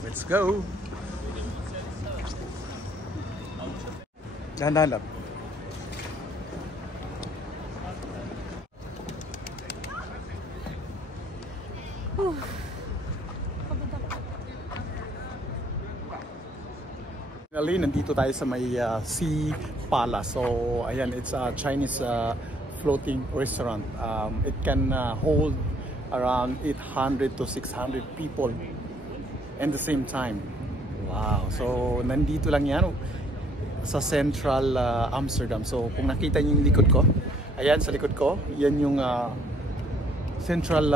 Let's go! Dahan-dahan lang. Finally, nandito tayo sa may Sea Palace. So, ayan, it's a Chinese floating restaurant. It can hold around 800 to 600 people at the same time. Wow! So, nandito lang yan sa Central Amsterdam. So, kung nakita niyo yung likod ko, ayan sa likod ko, yan yung Central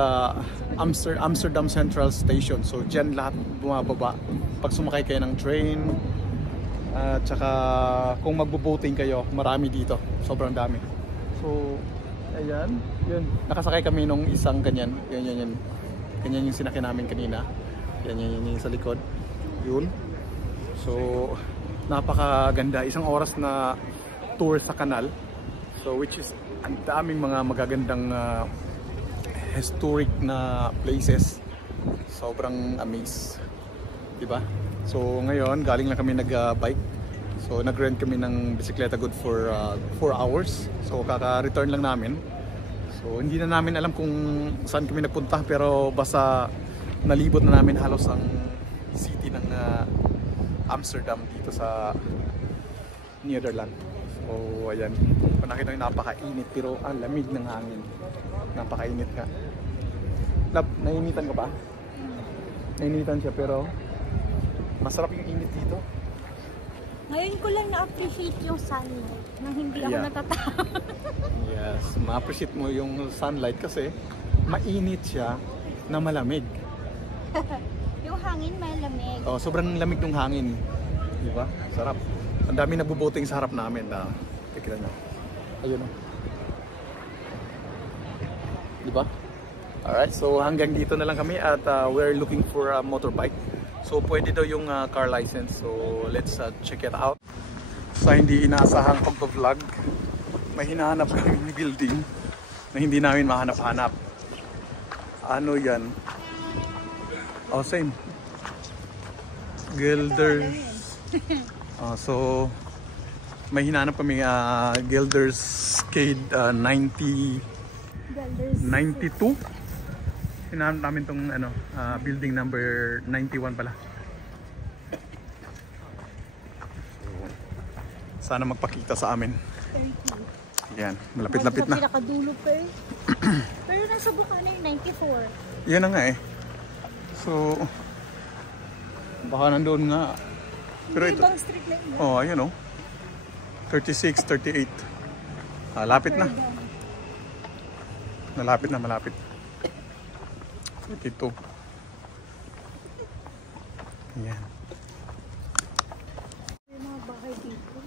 Amsterdam Central Station. So, dyan lahat bumababa. Pag sumakay kayo ng train, at saka kung magbo-boating kayo, marami dito. Sobrang dami. So, ayan. Yun. Nakasakay kami nung isang ganyan. Ganyan yung sinakyan namin kanina. Yan yung sa likod. Yun. So, napakaganda. Isang oras na tour sa kanal. So, which is ang daming mga magagandang historic na places. Sobrang amaze. Diba? So ngayon, galing lang kami nag-bike. So nag-rent kami ng bisikleta good for 4 hours. So kaka-return lang namin. So hindi na namin alam kung saan kami nagpunta, pero basta nalibot na namin halos ang city ng Amsterdam dito sa Netherlands. So ayan, kung nakita nyo, napakainit pero ang lamig ng hangin. Napakainit nga. Lab, nainitan ka ba? Nainitan siya pero masarap yung init dito. Ngayon ko lang na-appreciate yung sunlight na hindi ako natatawa. Yes, ma-appreciate mo yung sunlight kasi mainit siya na malamig. Yung hangin malamig. Oh, sobrang lamig ng hangin. Di ba? Sarap. Ang dami nagbo-boating sa harap namin. Tignan nyo. Ayun o. Di ba? Alright, so hanggang dito na lang kami at we're looking for a motorbike. So pwede daw yung car license. So let's check it out. Sa hindi inaasahang pag-vlog, may hinahanap kami ng building na hindi namin mahanap-hanap. Ano yan? Oh, same. Gilders. So may hinahanap kami Gildersgade 92. Hinahanap namin tong building number 91 pala. So, sana magpakita sa amin. 30. Yan, malapit-lapit na. Pinakadulo pa eh. Pero nasa Bukana yung 94. Yan na nga eh. So, baka nandoon nga. Pero ito, ibang street na yun. oh, ayun oh. 36, 38. Lapit na. Malapit na, malapit. Ito. Ayan. May mga bahay dito.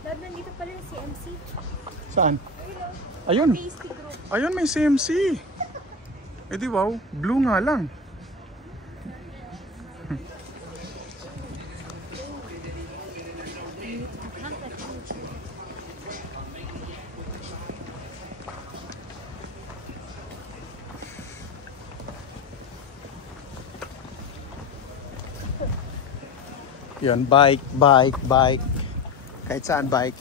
Dad, nandito pala yung CMC. Saan? Ayun. Ayun, may CMC. Eh di wow, blue nga lang. Yan, bike. Kahit saan bike.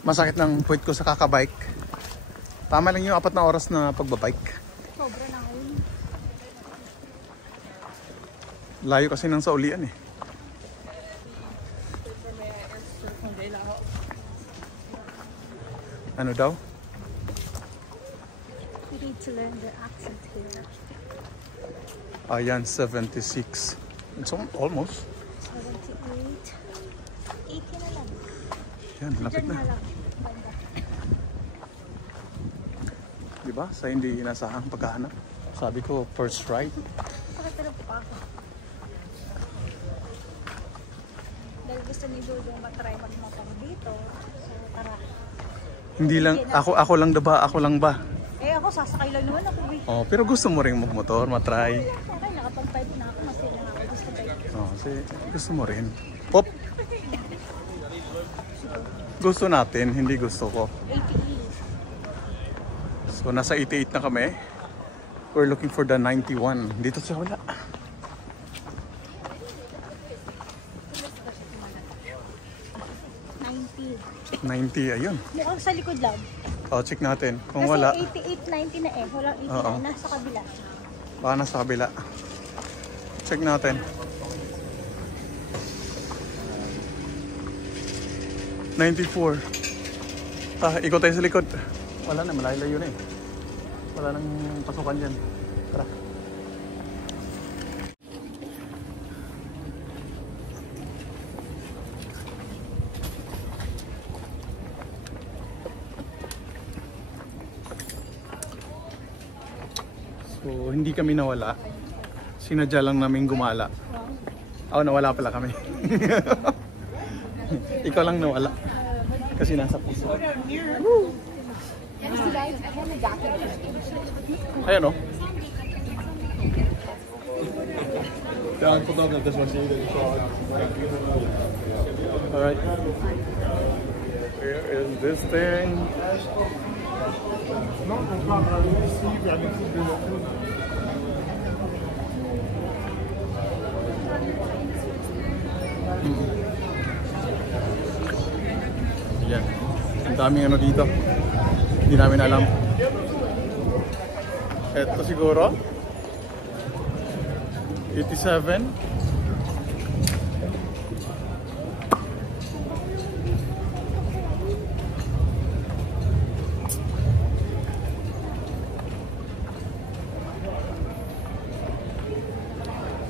Masakit ng puwit ko sa kakabike. Tama lang yung 4 na oras na pagbabike. Sobra na ngayon. Layo kasi ng saulian eh. Ano daw? You need to learn the accent here. Ayan, 76. It's almost. 78. 80 na lang. Yan, lapit Diyan na. lang. Banda. Diba? Sa hindi inasahang paghahanap. Sabi ko, first ride. Pakatarap pa ako. Dahil gusto ni Jojo matry mag-motor dito. So, tara. Hindi lang, ako lang ba? Eh ako, sasakay lang naman ako. Oh, pero gusto mo rin magmotor, matry. Okay, nakapag-5 na ako. Masaya na ako. Gusto ba yun? Oh, kasi gusto mo rin. Pop! Gusto natin, hindi gusto ko. 88. So, nasa 88 na kami. We're looking for the 91. Dito siya wala. 90, ayun. Mukhang sa likod lang. Oh, check natin. Kung Kasi wala, 88, 90 na eh. Walang 89. Oo. Nasa kabila. baka nasa kabila. Check natin. $94. Ikot tayo sa likod. Wala na, malayo na eh. Wala nang pasukan dyan. Tara. So, hindi kami nawala. Sinadya lang namin gumala. Nawala pala kami. Ikaw lang nawala. Kasi nasa puso. Ayan o. Alright. Here is this thing. Yan. Ang daming ano dito. Hindi namin alam. Ito siguro 87.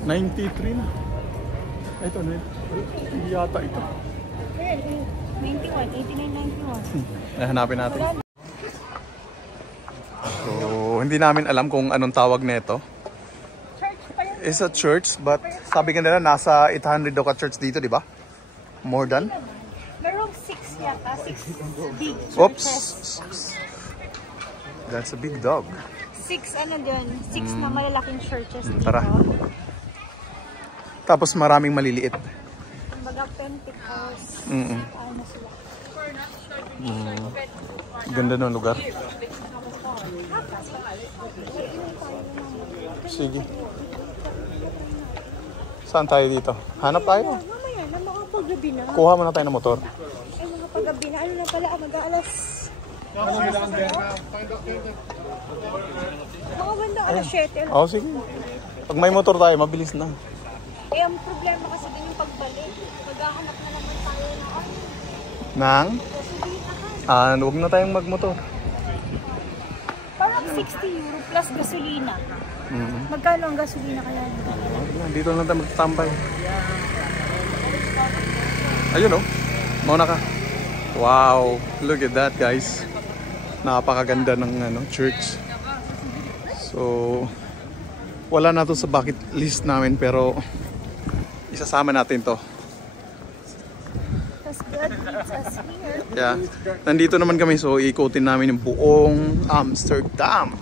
$93 na. Ito na. Hindi yata ito. 91, 89, 91. Hanapin natin. So, hindi namin alam kung anong tawag nito. Church pa yun. It's a church, but sabi ka nila nasa 800 daw ka church dito, di ba? More than? Merong 6 yata. 6 big churches. Oops! That's a big dog. 6 ano dyan? 6 na malalaking churches dito. Tara. Tapos maraming maliliit. Kumbaga Pentecost. Ano sila? Ganda ng lugar. Sige. Saan tayo dito? Hanap tayo. Mamaya na, makapagabi na. Kuha muna tayo ng motor. Ay, makapagabi na. Ano na pala? Mag-aalas. Mga banda, alas 7. Oh, sige. Pag may motor tayo, mabilis na. Eh, ang problema kasi din yung pagbalik. Maghahanap na naman tayo ng ano. Nang? Gasolinahan. Huwag na tayong magmotor. Parang €60 plus gasolina. Magkano ang gasolina kaya dito? Dito lang tayo magtatambay. Ayun oh. Mauna ka. Wow. Look at that, guys. Napakaganda ng church. So, wala na to sa bucket list namin pero isasama natin to. Because God leads us here. Yeah. Nandito naman kami so iikutin namin yung buong Amsterdam.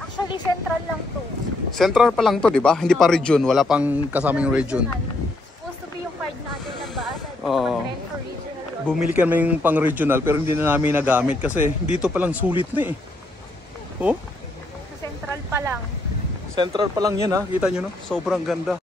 Actually, central lang to. Central pa lang to, di ba? Hindi pa region. Wala pang kasama yung region. Supposed to be yung card natin na ba? Oo. Rent for regional. Bumili kami yung pang regional pero hindi na namin nagamit kasi dito pa lang sulit na eh. Oh? Sa central pa lang. Central pa lang yan ha. Kita nyo no? Sobrang ganda.